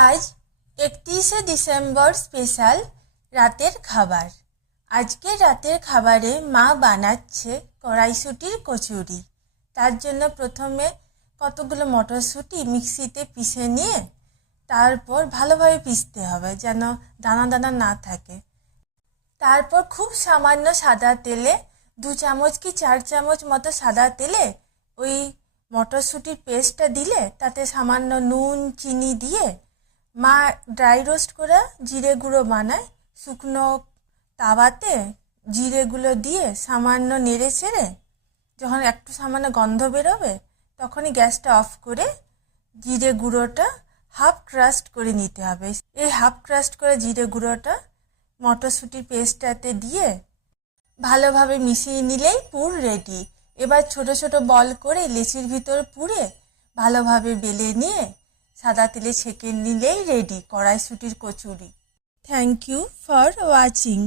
আজ 31শে December special রাতের খাবার। আজকে রাতের খাবারে মা বানাচ্ছে কড়াইশুঁটির কচুরি। তার জন্য প্রথমে কতগুলো মটরশুঁটি মিক্সিতে পিষে নিয়ে তারপর ভালোভাবে পিষতে হবে যেন দানা দানা না থাকে। তারপর খুব সামান্য সাদা তেলে 2 চামচ কি 4 চামচ মতো সাদা তেলে ওই মটরশুঁটির পেস্টটা দিলে তাতে সামান্য নুন চিনি দিয়ে মা ড্রাই রোস্ট করে জিরে গুঁড়ো বানায়। শুকনো তাওয়াতে জিরেগুলো দিয়ে সামান্য নেড়ে ছেড়ে যখন একটু সামান্য গন্ধ বেরোবে তখনই গ্যাসটা অফ করে জিরে গুঁড়োটা হাফ ক্রাস্ট করে নিতে হবে। এই হাফ ক্রাস্ট করে জিরে গুঁড়োটা মটরশুঁটির পেস্টটাতে দিয়ে ভালোভাবে মিশিয়ে নিলেই পুর রেডি। এবার ছোট ছোট বল করে লেচির ভিতর পুরে ভালোভাবে বেলে নিয়ে সাদা তেলে ছেঁকে নিলেই রেডি কড়াইশুঁটির কচুরি। Thank you for watching.